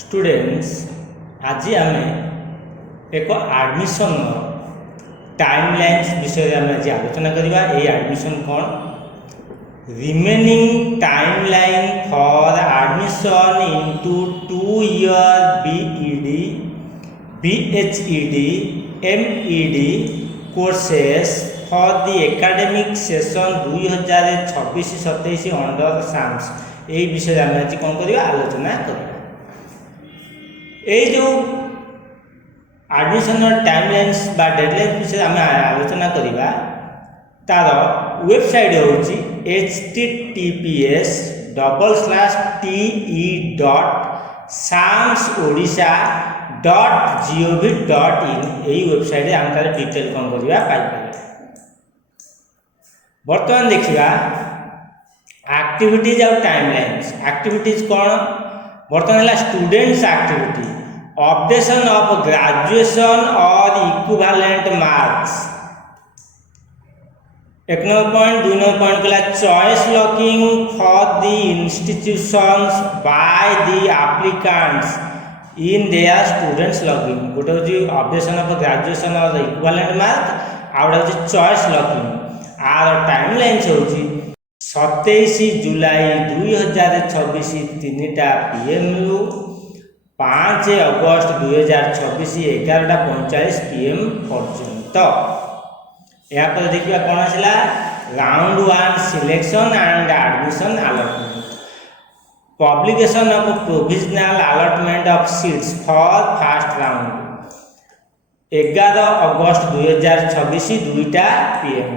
Students आज आम एक एडमिशन टाइमलाइन्स विषय में आज आलोचना करवा। ये एडमिशन कौन remaining timeline for admission into 2 year BEd बीएचईडी MEd courses for the academic session 2026-27 under SAMS. यही विषय आम आज कौन करवा आलोचना करवा। जो एडमिशन टाइमलाइन्स बा डेडलाइन विषय आम आलोचना करवा। तार वेबसाइट हूँ https://te.samsodisha.gov.in। यही वेबसाइट आम तार डिटेल कौन करवा पाइपर। बर्तमान देखा एक्टिविटीज और टाइमलाइन्स। एक्टिविटीज कौन बर्तमान है students activity updation of graduation और equivalent marks. 1 number point 2 number point कहला choice locking for the institutions by the applicants in their students logging. गोटे हूँ अपडेशन ऑफ ग्रेजुएशन और इक्विवेलेंट मार्क आउ गोटे चॉइस लॉकिंग। आर टाइमलाइन्स हूँ 27 जुलाई 2026 3टा PM रु 5 अगस्त 2026 11:45 PM पर्यंत। यापर देखिए कौन आसला round 1 selection and admission allotment publication of provisional allotment of seats for first round 11 अगस्त 2026 2टा PM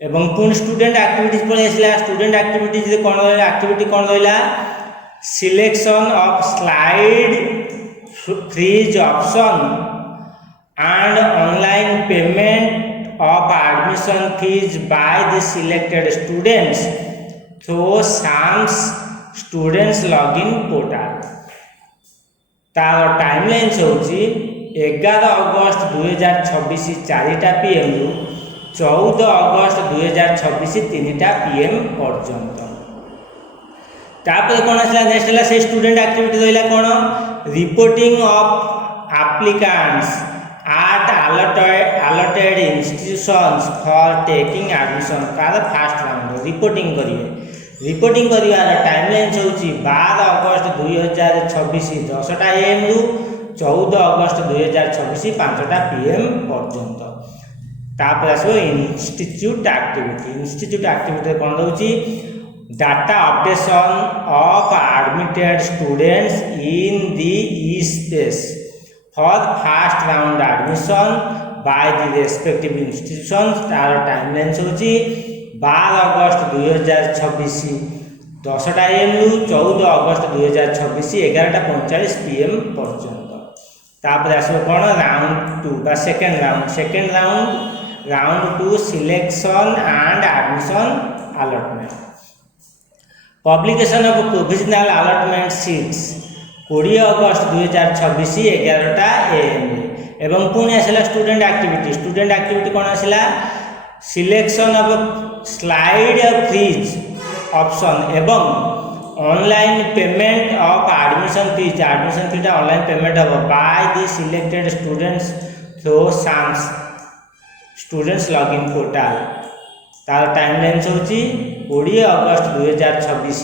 एवं पुणी स्टूडेंट एक्टिविटीज पड़े आसला। स्टूडेंट एक्टिविटीज कौन रहा एक्टिविटी कौन रहा selection of slide freeze option and online payment of admission fees by the selected students through SAMS students login portal. तार टाइमलाइन्स हूँ 11 अगस्त 2026 4टा PM रु 14 अगस्त 2026 3टा PM पर्यंत। तापर कौन आसला नेक्स्ट है से स्टूडेंट एक्टिविटी रहा कौन reporting of applicants at allotted institutions for taking admission कार फर्स्ट राउंड रिपोर्टिंग करेंगे। रिपोर्टिंग करार टाइमलाइन्स हूँ 12 अगस्त 2026 10टा AM रु 14 अगस्त 2026 5टा PM पर्यंत। तापर आसो इंस्टीट्यूट एक्टिविटी। इंस्टीट्यूट एक्टिविटी कौन रोचे data updation of admitted students in the space for first round admission by the respective institutions. तार टाइमलाइन्स हूँ 12 अगस्त 2026 10टा AM रु 14 अगस्त 2026 11:45 PM पर्यंत। तापर आसो कौन राउंड 2 बा second round 2 selection and admission allotment publication of provisional allotment seats 20 August 2026 11टा AM एवं पुणी आसला स्टूडेंट एक्टिविटी। स्टूडेंट एक्टिविटी कौन आसला selection of slide freeze option एवं online payment of admission fees online payment हम by the selected students through SAMS students login portal. तार timelines हूँ 20 अगस्त 2026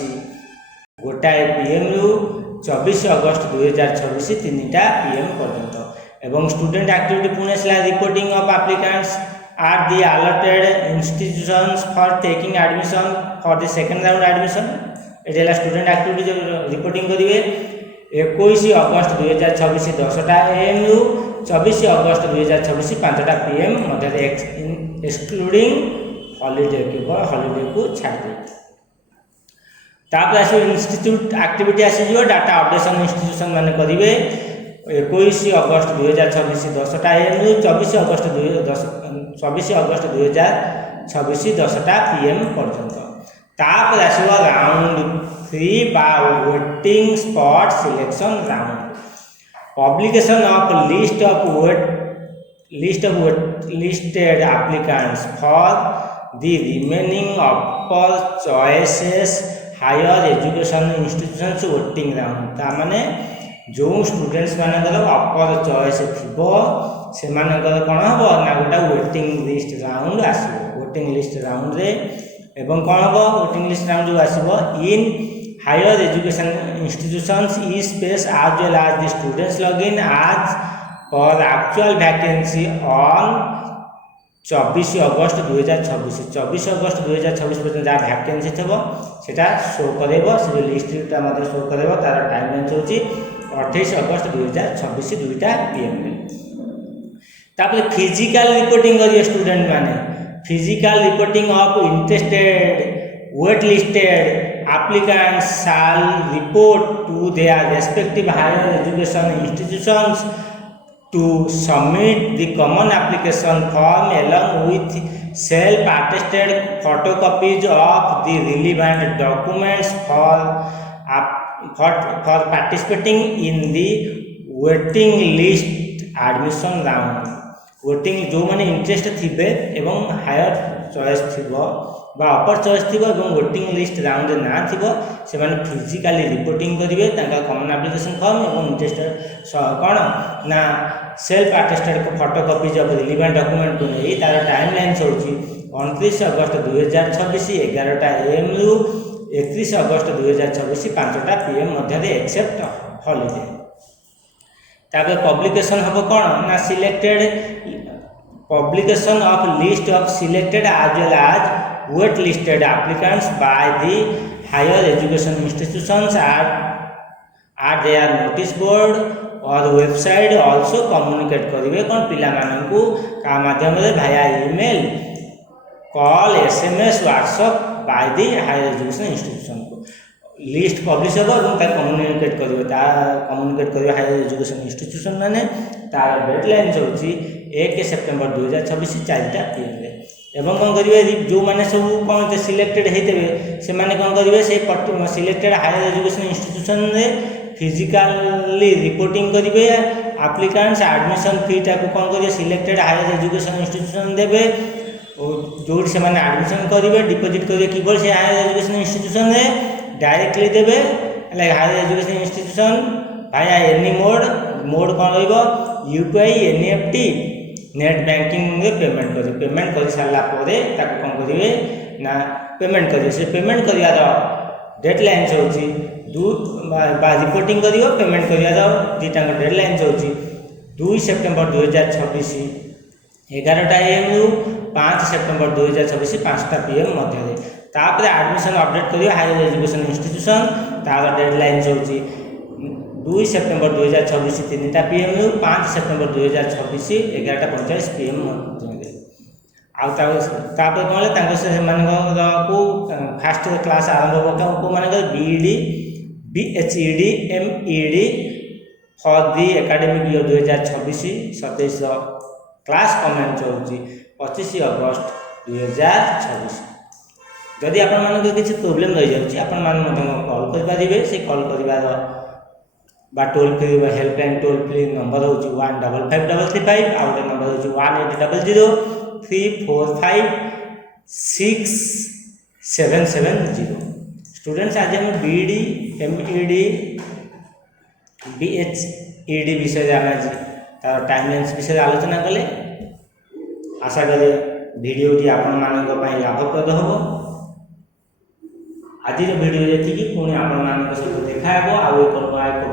गोटाए PM रु 24 अगस्त 2026 3टा PM पर्यंत एवं स्टूडेंट एक्टिविटी पुणे आसला reporting of applicants at the allotted institutions for taking admission for the second round admission. ये स्टूडेंट एक्टिविटी रिपोर्टिंग करेंगे 21 अगस्त 2026 10टा AM रु 24 अगस्त 2026 5टा PM मध्य एक्सक्लूडिंग हॉलीडे केवल हॉलीडे को छाड़ी। तापर आसो इंस्टीट्यूट एक्टिविटी आसीजो डाटा अपडेशन इंस्टीट्यूशन माने करेंगे 21 अगस्त 2026 10टा AM रु 24 अगस्त 2026 10टा PM पर्यंत। तापर आसो राउंड 3 बा waiting spot selection round publication of list of listed applicants for the remaining upper choices higher education institutions voting round। तार माने जो स्टूडेंट्स मानकर अपर चॉइस थी से कौन हम ना गोटे वेटिंग लिस्ट राउंड आसो वेटिंग लिस्ट राउंड रे एवं कौन हम वेटिंग लिस्ट राउंड जो आसो इन हायर एजुकेशन इंस्टीट्यूशंस ई space as well as the students login as per actual vacancy on 24 अगस्त 2026 24 अगस्त 2026 पर्यटन जहाँ भैकेन्सी थो सेटा शो करेब से जो लिस्टा शो करेब तार टाइम रेंज होची 28 अगस्त 2026 2टा PM तापर फिजिकल रिपोर्टिंग करिए स्टूडेंट माने physical reporting of interested wait listed applicants shall report to their respective higher education institutions to submit the common application form along with self-attested photocopies of the relevant documents for participating in the waiting list admission round. waiting जो माने interest थिबे एवं higher choice थिबो बा अपर choice थिबो एवं waiting list round ना थिबो से माने फिजिकली रिपोर्टिंग करिवे तांका कॉमन एप्लीकेशन फॉर्म एवं इंटरेस्ट कोन ना self attested photocopies of relevant document को नै तार टाइम लाइन होची 29 अगस्त 2026 11टा AM रु 31 अगस्त 2026 5टा PM मध्य रे एक्सेप्ट हॉलिडे तापर पब्लिकेशन हबो कोन ना selected publication of list of selected as well as wait listed applicants by the higher education institutions at their notice board और वेबसाइट also communicate करिवे कोन पिला माननकु का माध्यम रे भाया email call SMS WhatsApp by the higher education institution को लिस्ट पब्लिश होगा और तार कम्युनिकेट करिवे हायर एजुकेशन इंस्टीट्यूशन माने तार डेडलाइन होची 1 सेप्टेम्बर 2026 4टा PM रे एवं कौन करिवे जो माने सब कौन सिलेक्टेड हेतेबे से माने कौन करिवे से सिलेक्टेड हायर एजुकेशन इंस्टीट्यूशन रे फिजिकली रिपोर्टिंग करिवे एप्लीकेंट्स एडमिशन फी टा को कौन करिवे सिलेक्टेड हायर एजुकेशन इंस्टीट्यूशन देबे जो से माने एडमिशन करिवे डिपॉजिट करिवे कीबोर्ड से हायर एजुकेशन इंस्टीट्यूशन रे डायरेक्टली देबे लाइक हायर एजुकेशन इंस्टीट्यूशन भाया एनी मोड कौन रहइबो UPI NEFT नेट बैंकिंग रे पेमेंट कर सारा परे ताको कौन करिवे ना पेमेंट करिवे से पेमेंट करियार डेडलाइन होची बा रिपोर्टिंग करियो पेमेंट करियार दुटा डेडलाइन होची 2 सेप्टेम्बर 2026 11टा AM रु 5 सेप्टेम्बर 2026 5टा PM मध्य रे तापर एडमिशन अपडेट करियो हायर एजुकेशन इंस्टीट्यूशन तार डेडलाइन होची 2 सेप्टेम्बर 2026 3टा PM रु 5 सेप्टेम्बर 2026 11:45 PM मध्य तापर कहले तांको से को फास्ट क्लास आरंभ हो को माने BED BHED MED for the academic year 2026-27 class comment होची 25 अगस्त 2026 जदि आपण मानको किछि प्रॉब्लम रहि जाउची आपण मान मते कॉल करि परिबे से कॉल करिवार बा toll free helpline toll free number होची 155535 आउट नंबर होची 1800367770 स्टूडेंट्स आज हम BED MED BHED विषय आम आज तार टाइमलाइन्स विषय आलोचना कले आशा कले भिडियोटी आपण मानक पई लाभप्रद होबो आज भिडियो ये पुणी आपण सहित देखा एक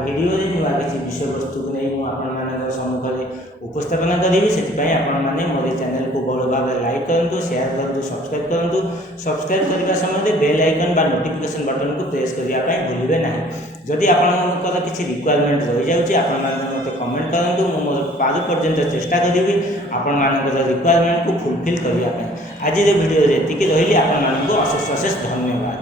भिडियो नुआ किसी विषय वस्तु को नहीं मुझे सम्मुख में उपस्थापन करी से मोर चैनल को बड़ भाव लाइक करूँ शेयर करूँ सब्सक्राइब करूँ सब्सक्राइब करने समय बेल आइकन बा नोटिफिकेशन बटन को प्रेस करने भूलिए ना जदि आपंकर किसी रिक्वायरमेंट रही जाए मत कमेंट करूँ मोर पाद पर्यंत चेष्टा करी आपण रिक्वायरमेंट को फुलफिल करने आज भिडियो ये रही आपको अशेष अशेष धन्यवाद।